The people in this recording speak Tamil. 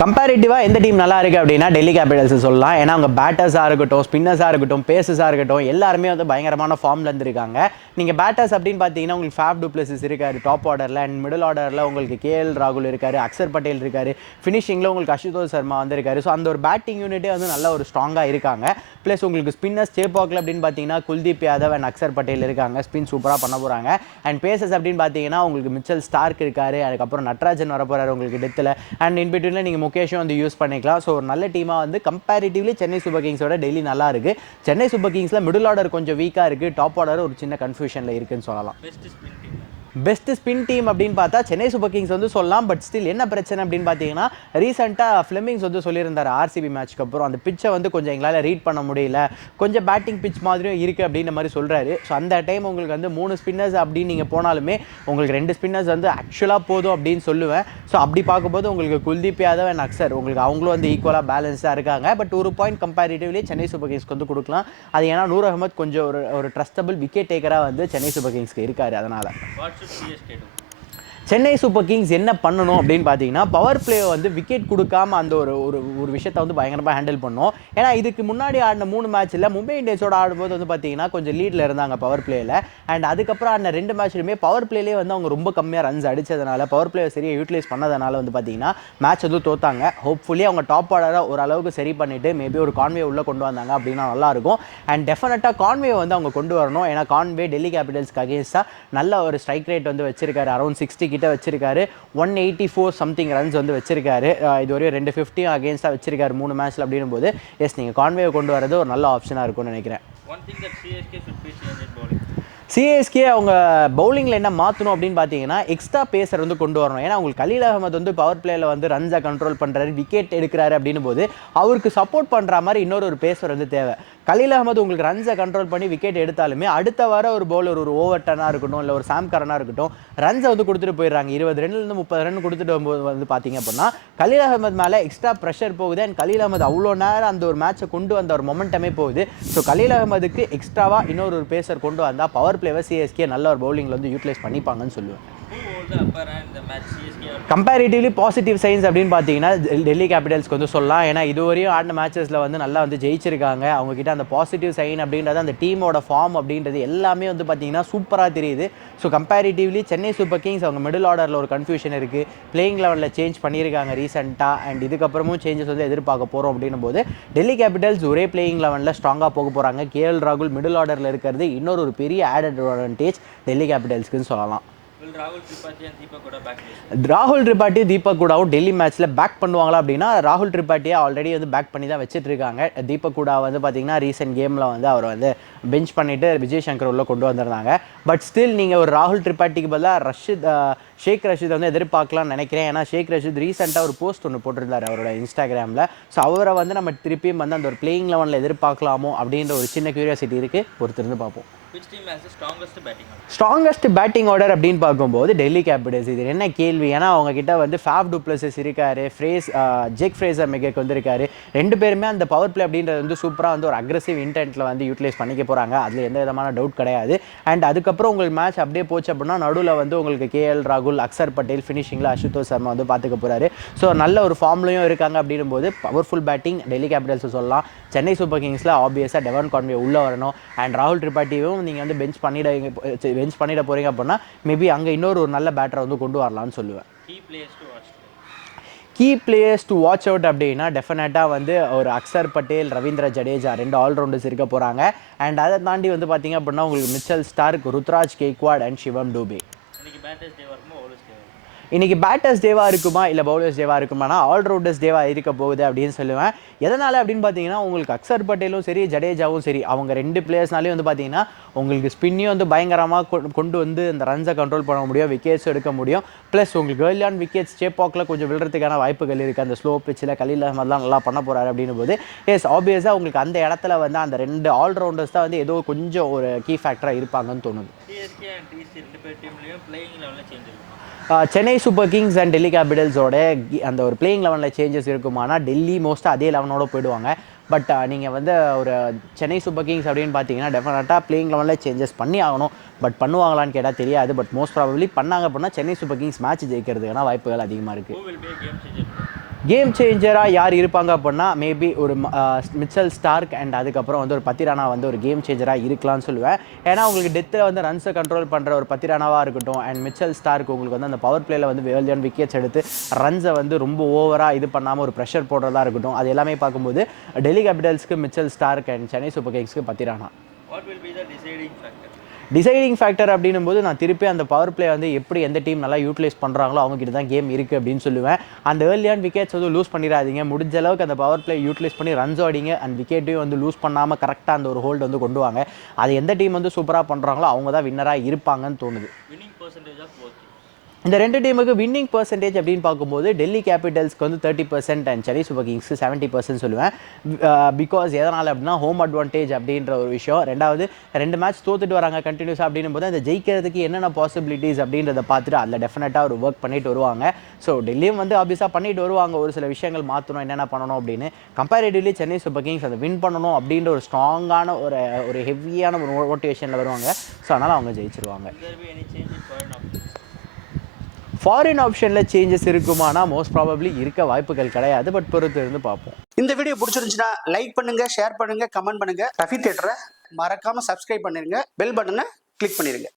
கம்பேரிட்டிவாக எந்த டீம் நல்லா இருக்குது அப்படின்னா டெல்லி கேபிட்டல்ஸ் சொல்லலாம். ஏன்னா அவங்க பேட்டர்ஸாக இருக்கட்டும், ஸ்பின்னர்ஸாக இருக்கட்டும், பேசஸாக இருக்கட்டும், எல்லாருமே வந்து பயங்கரமான ஃபார்மில் இருந்திருக்காங்க. நீங்கள் பேட்டர்ஸ் அப்படின்னு பார்த்தீங்கன்னா உங்களுக்கு ஃபேஃப் டு பிளஸஸ் இருக்காரு டாப் ஆர்டரில், அண்ட் மிடில் ஆர்டரில் உங்களுக்கு கேஎல் ராகுல் இருக்காரு, அக்சர் பட்டேல் இருக்காரு, ஃபினிஷிங்கில் உங்களுக்கு அசுதோஷ் சர்மா வந்திருக்காரு. ஸோ அந்த ஒரு பேட்டிங் யூனிட்டே வந்து நல்ல ஒரு ஸ்ட்ராங்காக இருக்காங்க. ப்ளஸ் உங்களுக்கு ஸ்பின்னர்ஸ் சேப்பாக்கில் அப்படின்னு பார்த்தீங்கன்னா குல்தீப் யாதவ் அண்ட் அக்சர் பட்டேல் இருக்காங்க, ஸ்பின் சூப்பராக பண்ண போகிறாங்க. அண்ட் பேசஸ் அப்படின்னு பார்த்தீங்கன்னா உங்களுக்கு மிச்சல் ஸ்டார்க் இருக்காரு, அதுக்கப்புறம் நட்ராஜன் வர போகிறாரு உங்களுக்கு டெத்தில், அண்ட் இன்பிட்வீனில் நீங்கள் முகேஷும் வந்து யூஸ் பண்ணிக்கலாம். ஸோ ஒரு நல்ல டீமாக வந்து கம்பேரிட்டிவ்லி சென்னை சூப்பர் கிங்ஸோட டெல்லி நல்லா இருக்குது. சென்னை சூப்பர் கிங்ஸில் மிடில் ஆர்டர் கொஞ்சம் வீக்காக இருக்குது, டாப் ஆர்டர் ஒரு சின்ன கன்ஃபியூஷனில் இருக்குன்னு சொல்லலாம். பெஸ்ட் ஸ்பின் டீம் அப்படின்னு பார்த்தா சென்னை சூப்பர் கிங்ஸ் வந்து சொல்லலாம். பட் ஸ்டில் என்ன பிரச்சனை அப்படின்னு பார்த்தீங்கன்னா ரீசெண்டாக ஃப்ளெமிங்ஸ் வந்து சொல்லியிருந்தார் ஆர்சிபி மேட்ச்க்கு அப்புறம் அந்த பிச்சை வந்து கொஞ்சம் எங்களால் ரீட் பண்ண முடியல, கொஞ்சம் பேட்டிங் பிச் மாதிரியும் இருக்குது அப்படின்ற மாதிரி சொல்கிறாரு. ஸோ அந்த டைம் உங்களுக்கு வந்து 3 ஸ்பின்னர்ஸ் அப்படின்னு நீங்கள் போனாலுமே உங்களுக்கு 2 ஸ்பின்னர்ஸ் வந்து ஆக்சுவலாக போதும் அப்படின்னு சொல்லுவேன். ஸோ அப்படி பார்க்கும்போது உங்களுக்கு குல்தீப் யாதவ் அண்ட் அக்சர் உங்களுக்கு அவங்களும் வந்து ஈக்குவலாக பேலன்ஸாக இருக்காங்க. பட் ஒரு பாயிண்ட் கம்பேரிட்டிவ்லி சென்னை சூப்பர் கிங்ஸ்க்கு வந்து கொடுக்கலாம். அது ஏன்னா நூர் அகமத் கொஞ்சம் ஒரு ட்ரஸ்டபிள் விக்கெட் டேக்கராக வந்து சென்னை சூப்பர் கிங்ஸ்க்கு இருக்காரு. அதனால் சென்னை சூப்பர் கிங்ஸ் என்ன பண்ணணும் அப்படின்னு பார்த்தீங்கன்னா பவர் பிளே வந்து விக்கெட் கொடுக்காம அந்த ஒரு விஷயத்தை வந்து பயங்கரமாக ஹேண்டில் பண்ணோம். ஏன்னா இதுக்கு முன்னாடி ஆடின 3 மேட்ச்சில் மும்பை இந்தியன்ஸோட ஆடும்போது வந்து பார்த்தீங்கன்னா கொஞ்சம் லீடில் இருந்தாங்க பவர் பிளேயில். அண்ட் அதுக்கப்புறம் ஆடின 2 மேட்ச்லையுமே பவர் பிளேலேயே வந்து அவங்க ரொம்ப கம்மியாக ரன்ஸ் அடித்ததுனால பவர் பிளேயை சரியாக யூட்டிலைஸ் பண்ணதுனால வந்து பார்த்தீங்கன்னா மேட்ச் வந்து தோத்தாங்க. ஹோப்ஃபுல்லி அவங்க டாப் ஆர்டரை ஓரளவுக்கு சரி பண்ணிவிட்டு மேபி ஒரு கான்வே உள்ளே கொண்டு வந்தாங்க அப்படின்னா நல்லாயிருக்கும். அண்ட் டெஃபினட்டாக கான்வே வந்து அவங்க கொண்டு வரணும். ஏன்னா கான்வே டெல்லி கேபிட்டல்ஸ்க்கு அகேன்ஸ்டாக நல்ல ஒரு ஸ்ட்ரைக் ரேட் வந்து வச்சிருக்காரு, அரௌண்ட் 60 கிட்ட வச்சிருக்காரு, 184 சம்திங் ரன்ஸ் வந்து வச்சிருக்காரு. இது வரையும் 250 அகேன்ஸ்டாக வச்சிருக்காரு 3 மேட்ச்ல அப்படின்னும் போது எஸ் நீங்கள் கான்வே கொண்டு வரது ஒரு நல்ல ஆப்ஷனாக இருக்கும்னு நினைக்கிறேன். சிஎஸ்கே அவங்க பவுலிங்கில் என்ன மாற்றணும் அப்படின்னு பார்த்தீங்கன்னா எக்ஸ்ட்ரா பேசர் வந்து கொண்டு வரணும். ஏன்னா உங்களுக்கு கலீல் அகமது வந்து பவர் பிளேயில் வந்து ரன்ஸை கண்ட்ரோல் பண்ணுறாரு, விக்கெட் எடுக்கிறாரு அப்படின்னும் போது அவருக்கு சப்போர்ட் பண்ணுற மாதிரி இன்னொரு பேசர் வந்து தேவை. கலீல் அகமது உங்களுக்கு ரன்ஸை கண்ட்ரோல் பண்ணி விக்கெட் எடுத்தாலுமே அடுத்த வர ஒரு பவுலர் ஒரு ஓவர்டனாக இருக்கட்டும் இல்லை ஒரு சாம் கரனாக இருக்கட்டும் ரன்ஸை வந்து கொடுத்துட்டு போயிடுறாங்க. 20 ரன்லேருந்து 30 ரன் கொடுத்துட்டு வந்து பார்த்தீங்க அப்படின்னா கலீல் அகமது மேலே எக்ஸ்ட்ரா ப்ரெஷர் போகுது. அண்ட் கலீல் அகமது அவ்வளோ நேரம் அந்த ஒரு மேட்சை கொண்டு வந்த ஒரு மொமெண்டமே போகுது. ஸோ கலீல் அகமதுக்கு எக்ஸ்ட்ராவாக இன்னொரு பேசர் கொண்டு வந்தால் பவர் பிளேவை சிஎஸ்கே நல்ல ஒரு பவுலிங்கில் வந்து யூட்டிலைஸ் பண்ணிப்பாங்கன்னு சொல்லுவேன். கம்பேரிட்டிவ்லி பாசிட்டிவ் சைன்ஸ் அப்படின்னு பார்த்தீங்கன்னா டெல்லி கேபிட்டல்ஸ்க்கு வந்து சொல்லலாம். ஏன்னா இதுவரையும் ஆடின மேட்சஸில் வந்து நல்லா வந்து ஜெயிச்சிருக்காங்க. அவங்ககிட்ட அந்த பாசிட்டிவ் சைன் அப்படின்றது அந்த டீமோட ஃபார்ம் அப்படின்றது எல்லாமே வந்து பார்த்தீங்கன்னா சூப்பராக தெரியுது. So comparatively Chennai super Kings அவங்க மிடில் ஆர்டரில் ஒரு கன்ஃபியூஷன் இருக்குது, பிளேயிங் லெவலில் சேஞ்ச் பண்ணியிருக்காங்க ரீசெண்டாக. அண்ட் இதுக்கப்புறமும் சேஞ்சஸ் வந்து எதிர்பார்க்க போகிறோம் அப்படின்னும் போது டெல்லி கேபிட்டல்ஸ் ஒரே பிளேயிங் லெவலில் ஸ்ட்ராங்காக போக போகிறாங்க. கேஎல் ராகுல் மிடில் ஆர்டரில் இருக்கிறது இன்னொரு பெரிய ஆடட் அட்வான்டேஜ் டெல்லி கேபிட்டல்ஸ்க்குன்னு சொல்லலாம். ராகுல் திரிபாட்டி தீபக் கூடாவும் டெல்லி மேட்ச்சில் பேக் பண்ணுவாங்களா அப்படின்னா ராகுல் திரிபாட்டியை ஆல்ரெடி வந்து பேக் பண்ணி தான் வச்சுட்டு இருக்காங்க. தீபக் கூடா வந்து பார்த்தீங்கன்னா ரீசெண்ட் கேமில் வந்து அவர் வந்து பெஞ்ச் பண்ணிவிட்டு விஜய் சங்கர் உள்ள கொண்டு வந்திருந்தாங்க. பட் ஸ்டில் நீங்கள் ஒரு ராகுல் திரிபாட்டிக்கு பதிலாக ஷேக் ரஷீத் வந்து எதிர்பார்க்கலாம்னு நினைக்கிறேன். ஏன்னா ஷேக் ரஷீத் ரீசெண்டாக ஒரு போஸ்ட் ஒன்று போட்டிருந்தார் அவரோட இன்ஸ்டாகிராமில். ஸோ அவரை வந்து நம்ம திருப்பியும் வந்து அந்த ஒரு பிளேயிங் லெவலில் எதிர்பார்க்கலாமோ அப்படின்ற ஒரு சின்ன கியூரியாசிட்டி இருக்குது. பொறுத்திருந்து பார்ப்போம். ஸ்ட்ராங்கஸ்ட் பேட்டிங் ஆர்டர் அப்படின்னு பார்க்கும்போது டெல்லி கேபிட்டல்ஸ். இது என்ன கேள்வி? ஏன்னா அவங்க கிட்ட வந்து ஃபேஃப் டு பிளஸஸ் இருக்காரு, ஜெக் ஃப்ரேசர் மெகேக் வந்திருக்காரு. 2 பேருமே அந்த பவர் பிளே அப்படின்றது வந்து சூப்பராக வந்து ஒரு அக்ரெசிவ் இன்டென்ட்டில் வந்து யூட்டிலைஸ் பண்ணிக்க போகிறாங்க. அதில் எந்த விதமான டவுட் கிடையாது. அண்ட் அதுக்கப்புறம் உங்களுக்கு மேட்ச் அப்படியே போச்சு அப்படின்னா நடுவில் வந்து உங்களுக்கு கேஎல் ராகுல், அக்சர் பட்டேல், ஃபினிஷிங்கில் அசுதோஷ் சர்மா வந்து பார்த்துக்க போகிறாரு. ஸோ நல்ல ஒரு ஃபார்ம்லையும் இருக்காங்க அப்படின்னும் போது பவர்ஃபுல் பேட்டிங் டெல்லி கேபிட்டல்ஸ் சொல்லலாம். சென்னை சூப்பர் கிங்ஸில் ஆப்வியஸாக டெவான் கான்வே உள்ளே வரணும். அண்ட் ராகுல் திரிபாட்டியும் நீங்கள் வந்து பெஞ்ச் பண்ணிட போகிறீங்க அப்படின்னா மேபி அங்கே இன்னொரு நல்ல பேட்டரை வந்து கொண்டு வரலாம்னு சொல்லுவேன். Key players to watch out அப்படின்னா டெஃபினட்டாக வந்து ஒரு அக்சர் பட்டேல், ரவீந்திர ஜடேஜா 2 ஆல்ரவுண்டர்ஸ் இருக்க போகிறாங்க. அண்ட் அதை தாண்டி வந்து பார்த்தீங்க அப்படின்னா உங்களுக்கு Mitchell Starc, Ruturaj Gaikwad and Shivam Dube. இன்றைக்கி பேட்டர்ஸ் டேவாக இருக்குமா இல்லை பவுலர்ஸ் டேவாக இருக்குமானா ஆல்ரவுண்டர்ஸ் டேவாக இருக்க போகுது அப்படின்னு சொல்லுவேன். எதனால் அப்படின்னு பார்த்தீங்கன்னா உங்களுக்கு அக்சர் பட்டேலும் சரி ஜடேஜாவும் சரி அவங்க 2 பிளேயர்ஸ்னாலேயும் வந்து பார்த்தீங்கன்னா உங்களுக்கு ஸ்பின்னையும் வந்து பயங்கரமாக கொண்டு வந்து இந்த ரன்ஸை கண்ட்ரோல் பண்ண முடியும், விக்கெட்ஸ் எடுக்க முடியும். ப்ளஸ் உங்களுக்கு ஏர்லி ஆன் விக்கெட்ஸ் சேப்பாக்கில் கொஞ்சம் விழுறதுக்கான வாய்ப்புகள் இருக்குது. அந்த ஸ்லோ பிச்சில் கலீல் அகமதுலாம் நல்லா பண்ண போகிறாரு அப்படின்னும் போது எஸ் ஆப்வியஸாக உங்களுக்கு அந்த இடத்துல வந்து அந்த 2 ஆல்ரவுண்டர்ஸ் தான் வந்து ஏதோ கொஞ்சம் ஒரு கீ ஃபேக்டராக இருப்பாங்கன்னு தோணுது. Chennai super kings and Delhi கேபிட்டல்ஸோட அந்த ஒரு பிளேயிங் லெவனில் சேஞ்சஸ் இருக்குமானா டெல்லி மோஸ்ட்டாக அதே லெவனோட போயிடுவாங்க. பட் நீங்கள் வந்து ஒரு சென்னை சூப்பர் கிங்ஸ் அப்படின்னு பார்த்தீங்கன்னா டெஃபினட்டாக பிளேயிங் லெவனில் சேஞ்சஸ் பண்ணி ஆகணும். பட் பண்ணுவாங்களான்னு கேட்டால் தெரியாது. பட் மோஸ்ட் ப்ராபப்ளி பண்ணாங்க அப்படின்னா சென்னை சூப்பர் கிங்ஸ் மேட்ச் ஜெயிக்கிறதுக்கான வாய்ப்புகள் அதிகமாக இருக்குது. கேம் சேஞ்சராக யார் இருப்பாங்க அப்படின்னா மேபி ஒரு மிச்சல் ஸ்டார்க் அண்ட் அதுக்கப்புறம் வந்து ஒரு பத்திரானா வந்து ஒரு கேம் சேஞ்சராக இருக்கலாம்னு சொல்லுவேன். ஏன்னா உங்களுக்கு டெத்தில் வந்து ரன்ஸை கண்ட்ரோல் பண்ணுற ஒரு பத்திரானாவாக இருக்கட்டும் அண்ட் மிச்சல் ஸ்டார்க் உங்களுக்கு வந்து அந்த பவர் பிளேயில் வந்து வேர்ல்டியன் விக்கெட்ஸ் எடுத்து ரன்ஸை வந்து ரொம்ப ஓவராக இது பண்ணாமல் ஒரு ப்ரெஷர் போடுறதா இருக்கட்டும். அது எல்லாமே பார்க்கும்போது டெல்லி கேபிட்டல்ஸ்க்கு Mitchell Starc and Chennai super கிங்ஸ்க்கு பத்திரானா. டிசைடிங் ஃபேக்டர் அப்படின்னும் போது நான் திருப்பி அந்த பவர் பிளே வந்து எப்படி எந்த டீம் நல்லா யூட்டிலைஸ் பண்ணுறாங்களோ அவங்ககிட்ட தான் கேம் இருக்குது அப்படின்னு சொல்லுவேன். அந்த ஏர்லியான் விக்கெட்ஸ் வந்து லூஸ் பண்ணிடாதீங்க. முடிஞ்ச அளவுக்கு அந்த பவர் பிளே யூட்டிலைஸ் பண்ணி ரன்ஸ் ஆடிங்க அண்ட் விக்கெட்டையும் வந்து லூஸ் பண்ணாமல் கரெக்டாக அந்த ஒரு ஹோல்டு வந்து கொண்டு வாங்க. அது எந்த டீம் வந்து சூப்பராக பண்ணுறாங்களோ அவங்க தான் வின்னராக இருப்பாங்கன்னு தோணுது. இந்த ரெண்டு டீமுக்கு வின்னிங் பர்சன்டேஜ் அப்படின்னு பார்க்கும்போது டெல்லி கேபிட்டல்ஸ்க்கு வந்து 30% அண்ட் சென்னை சூப்பர் கிங்ஸ்க்கு 70% சொல்லுவேன். பிகாஸ் எதனால் அப்படின்னா ஹோம் அட்வான்டேஜ் அப்படின்ற ஒரு விஷயம். ரெண்டாவது 2 மேட்ச் தோத்துட்டு வராங்க கண்டினியூஸாக அப்படின்னும் போது அந்த ஜெயிக்கிறதுக்கு என்னென்ன பாசிபிலிட்டிஸ் அப்படின்றத பார்த்துட்டு அதில் டெஃபினட்டாக ஒரு ஒர்க் பண்ணிட்டு வருவாங்க. ஸோ டெல்லியும் வந்து ஆப்வியஸாக பண்ணிட்டு வருவாங்க. ஒரு சில விஷயங்கள் மாற்றணும் என்னென்ன பண்ணணும் அப்படின்னு. கம்பேரிட்டிவ்லி சென்னை சூப்பர் கிங்ஸ் அதை வின் பண்ணணும் அப்படின்ற ஒரு ஸ்ட்ராங்கான ஒரு ஹெவியான ஒரு மோட்டிவேஷனில் வருவாங்க. ஸோ அதனால் அவங்க ஜெயிச்சிருவாங்க. ஃபாரின் ஆப்ஷனில் சேஞ்சஸ் இருக்குமானா மோஸ்ட் ப்ராபப்ளி இருக்க வாய்ப்புகள் கிடையாது. பட் பொறுத்து இருந்து பார்ப்போம். இந்த வீடியோ பிடிச்சிருந்துச்சுன்னா லைக் பண்ணுங்க, ஷேர் பண்ணுங்க, கமெண்ட் பண்ணுங்க. ரஃபி தியேட்டரை மறக்காம சப்ஸ்கிரைப் பண்ணிருங்க. பெல் பட்டனை கிளிக் பண்ணிருங்க.